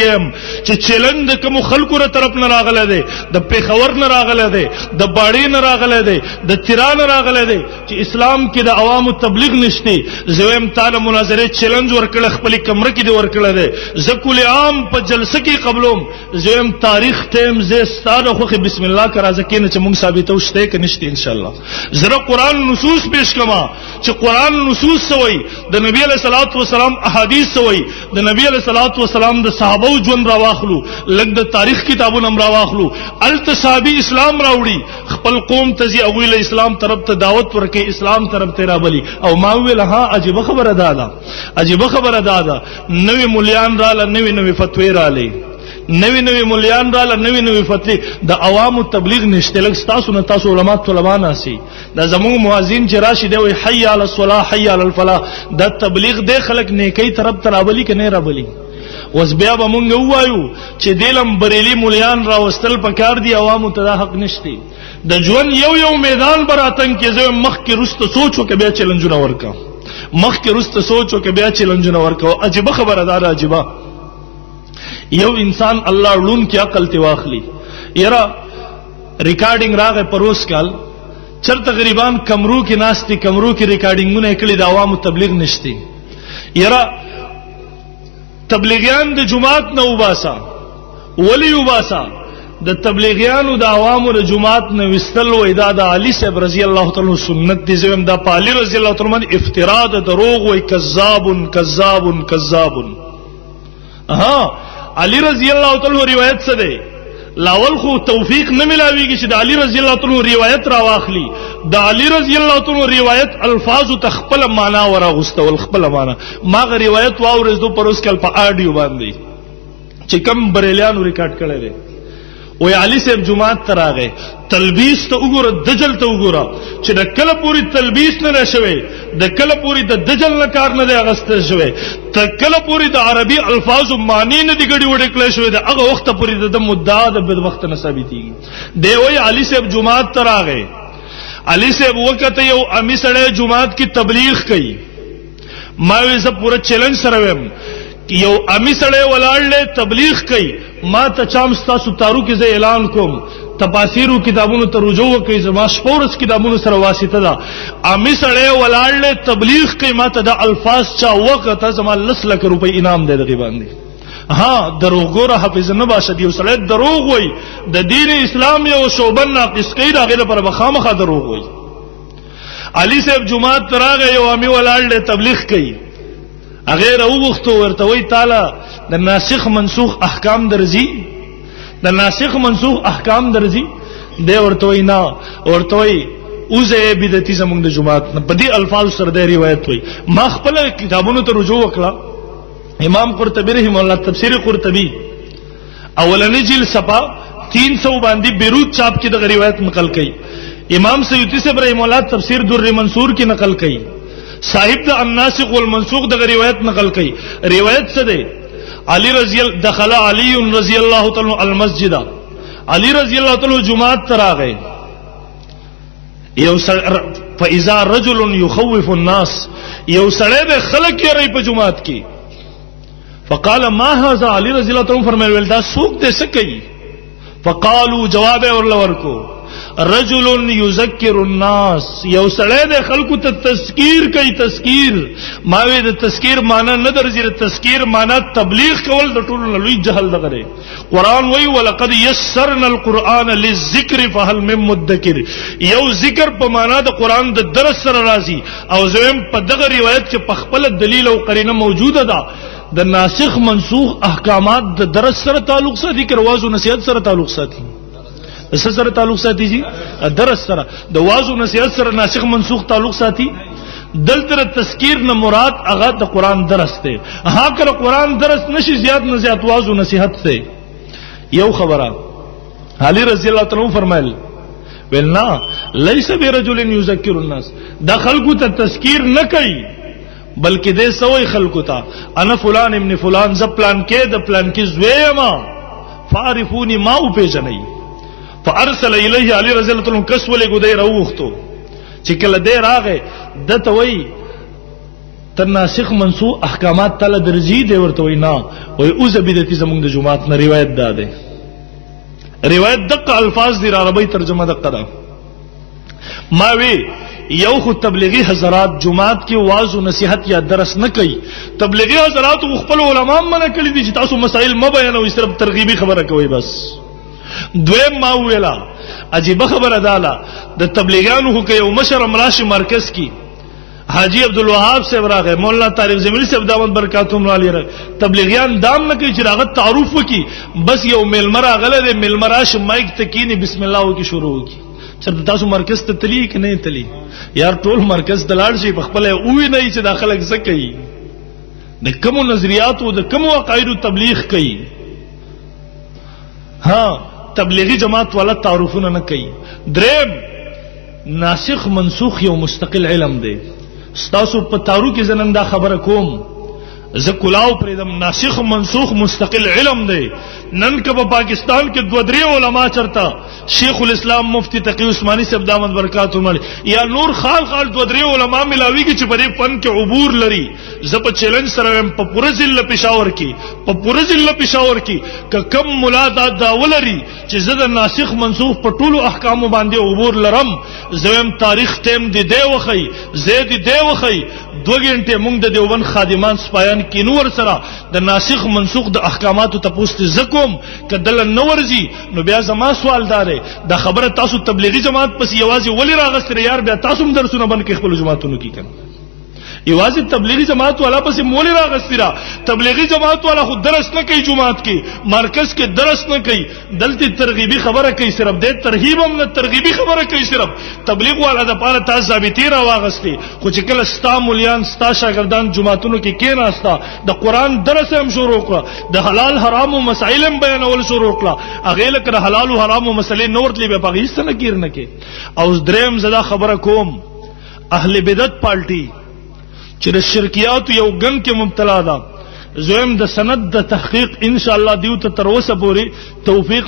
گیم چې چیلنج کوم خلکو را طرف نه راغله دی د پیښور نه راغله دی د باړې نه راغله دی د تیران راغله دی چې اسلام کې د عوامو تبلیغ نشتی زویم تعالی مناظره چیلنج ورکړه خپل کمره کې دی ورکړه دی زکول عام په جلسه کې قبلوم زویم تاریخ ټیم زه ستاره خو بسم الله کرا ځکه چې موږ ثابتو شته کې نشته ان شاء الله زره قران نصوص پیش کما چې قران نصوص سوی د نبی علیہ الصلوۃ والسلام احادیث سوی د نبی علیہ الصلوۃ والسلام د صحابه جون را واخلو لګ د تاریخ کتابونه را واخلو التصابی اسلام راوړي خپل قوم ته زی اویل اسلام طرف ته دعوت ورکې اسلام طرف ته رابلی او ما ویل ها عجیب خبره ده عجیب خبره ده نوې مولیان را نوې فتوی را لې نوې مولیان را نوې فتوی د عوامو تبلیغ نشته لګ تاسو نه تاسو علما طلبا ناسي د زموږ مؤذن چې راشي دی وي حي علی الصلاه حي علی الفلاح د تبلیغ د خلک نیکی طرف ته رابلی کې نه رابلی وس بیا به مونږ وایو چې دلم بریلی مولیان راوستل پکار دی عوامو ته حق نشتی د ژوند یو میدان براتن کې زه مخ کې رست سوچو کې بیا چیلنجونه ورکا مخ کې رست سوچو کې بیا چیلنجونه ورکا عجیب خبره ده عجیبه یو انسان الله ړون کې عقل تی واخلی یرا ریکارډینګ راغې پروس کال چرته غریبان کمرو کې ناشتي کمرو کې ریکارډینګونه کړي د عوامو تبلیغ نشتی یرا تبلیغیان د جماعت نه وباسا ولی وباسا د تبلیغیانو د عوامو د جماعت نه وستل وای دا د علي صاحب رضی الله تعالی سنت دي زم د علي رضی الله تعالی افتراء د دروغ وای کذاب ها علي رضی الله تعالی روایت څه ده لاول خو توفیق نه ملاویږي چې د علي رضی الله تعالی روایت را واخلي د علي رضی الله تعالی روایت الفاظ تخپل معنا ورغستول خپل معنا ماغه روایت واورېدو پروس کل په آډیو باندې چې کم بریلیانو ریکارډ کړی دی وې علي صاحب جمعات تراغه تلبیس ته وګوره دجل ته وګوره چې د کله پوری تلبیس نه نشوي د کله پوری د دجل نه کار نه دی اغسته شوی ته کله پوری د عربي الفاظ معنی نه دی ګډي وډه کړی شوی د هغه وخت پوری د مدعا د بد وخت نه ثابتېږي دی وې علي صاحب جمعات تراغه علي صاحب وخت یو امی سره جمعات کی تبلیغ کوي ما وې زه پورا چیلنج سره ویم یو امی سړی ولاړ تبلیغ کوي ما ته چامستا ستارو کې زه اعلان کوم تفاسیرو کتابونو ته رجوع کوي زما شپورس کتابونو سره واسطه ده امی سړی ولاړ تبلیغ کوي ما ته د الفاظ چا وخت زما 10 لک روپۍ انعام دی دغه باندې ها دروغ حافظ نه باشد یو سړی دروغ وای د دین اسلام یو شوبن ناقص کوي راغله پر بخامخه دروغ وای علي صاحب جمعات تراغه یو امی ولاړ تبلیغ کوي اغیر او وختو ورته وی تعالی د ناسخ منسوخ احکام درځي د ناسخ منسوخ احکام درځي دی ورته وی نه ورته وی اوزه بدعتي زمونږ د جماعت په دې الفاظ سره د روایت وی ما خپل کتابونو ته رجوع وکړه امام قرطبی رحم الله تفسیر قرطبی اولنی جلد صفحه 300 باندې بیروت چاپ کې د روایت نقل کړي امام سیوطی صاحب رحم الله تفسیر در منصور کې نقل کړي صاحب د الناسخ والمنسوخ د روایت نقل کړي روایت څه ده علی رضی الله دخل علی رضی الله تعالی المسجد علی رضی الله تعالی جمعات تراغه یو فاذا رجل يخوف الناس یو سړی د خلک یې ری په جمعات کې فقال ما هذا علی رضی الله تعالی فرمایل دا سوق دې څه کوي فقالوا جواب ورکو رجل یذکر الناس یو سړی د خلکو ته تذکیر کوي تذکیر ما وی د تذکیر معنی نه درځي تذکیر معنی تبلیغ کول د ټولو لوی جهل دغه قرآن وی ولقد یسرنا القرآن للذکر فهل من مدکر یو ذکر په معنی د قرآن د درس سره راځي او زم په دغه روایت کې په خپل دلیل او قرینه موجوده ده د ناسخ منسوخ احکامات د درس سره تعلق ساتي که واعظ او نصیحت سره تعلق ساتي سره تعلق ساتي جی درس سره د واعظ او نصیحت سره ناسخ منسوخ تعلق ساتي دلته تذکیر نه مراد هغه د قران درس ته ها کړه قران درس نشي زیات نه زیات واعظ او نصیحت ته یو خبره علي رضی الله تعالی فرمایل ولنا ليس برجل يذكر الناس د خلقو ته تذکیر نه کوي بلکې دې سوې خلقو ته انا فلان ابن فلان ز پلان کې د پلان کې زویما فعرفوني ما او پیژنئ فارسل الیه علی رضی الله عنه کس ولې ګدای راوختو چې کله دې راغې دته وای ته ناسخ منسوخ احکامات تعالی درځي دی ورته وینا وای اوس بدعتي زمونږ د جماعت نه روایت ده روایت دغه الفاظ دی عربی ترجمه دغه ده ما وی یو خو تبلیغی حضرات جماعت کې واعظ او نصیحت یا درس نه کوي تبلیغی حضرات خپل علما منع کړی دي چې تاسو مسائل ما بیانوي صرف ترغیبی خبره کوي بس دویم ما ویلا عجیب خبره ده د تبلیغیانو خو یو مشر امراش مرکز کې حاجی عبدالوهاب صاحب راغی مولانا طارق زمیری صاحب دامت برکاتهم علی تبلیغیان دام نه کوي چې راغت تعارف وکي بس یو میلمر راغله د میلمراش مایک تکینی بسم الله وکي شروع وکي چرته تاسو مرکز ته تلی کې نه تلی یار ټول مرکز دلاړ شي په خپل اوې نه چې داخله زکې د کوم نظریات او د کوم عقاید تبلیغ کوي ها تبلیغی جماعت والا تعارفونه نه کوي دریم ناسخ منسوخ یو مستقل علم دی ستاسو په تارو کې زننده خبره کوم ز کلاو پرېدم ناسخ منسوخ مستقل علم دی نن که په پاکستان کې دو درې علما چرتا شیخ الاسلام مفتی تقی عثماني صاحب دامت برکاتهم علی یا نور خال دو درې علما ملاویږي چې په دې فن کې عبور لري ز په چیلنج سره په پوره ضلع پېښور کې که کم مولا دا ولري چې زه د ناسخ منسوخ په ټولو احکامو باندې عبور لرم زم تاریخ ټیم دی وخی زید دی وخی 2 غنټه موږ د دیوبند خادمان سپایان کې نور سره د ناسخ منسوخ د احکاماتو تپوست زکم کدل نورځي نو بیا زما سوال دار د خبره تاسو تبلیغی جماعت پس یوازې ولی راغستر یار بیا تاسو هم درسونه بن کې خپل جماعتونو کې کنه یوازې تبلیغی جماعت والا پس مولی راغسترا تبلیغی جماعت والا خود درس نه کوي جماعت کې مرکز کې درس نه کوي دلته ترغیبی خبره کوي صرف د ترغیب هم نه ترغیبی خبره کوي صرف تبلیغ والا د پاره تاسو ضابطی را واغستي خو چې کله ستا مولیان ستا شاګردان جماعتونو کې کېناستا د قران درس هم شروع کړه د حلال حرام او مسائل هم بیانول شروع کړه هغه لکه حلال او حرام او مسلې نور تلی به پغیست نه کیر نه کې او دریم زدا خبره کوم اهل بدعت پارټي چې د شرکیات یو ګن کې مبتلا ده زویم د سند د تحقیق ان شاء الله دیو ته تر اوسه پوری توفیق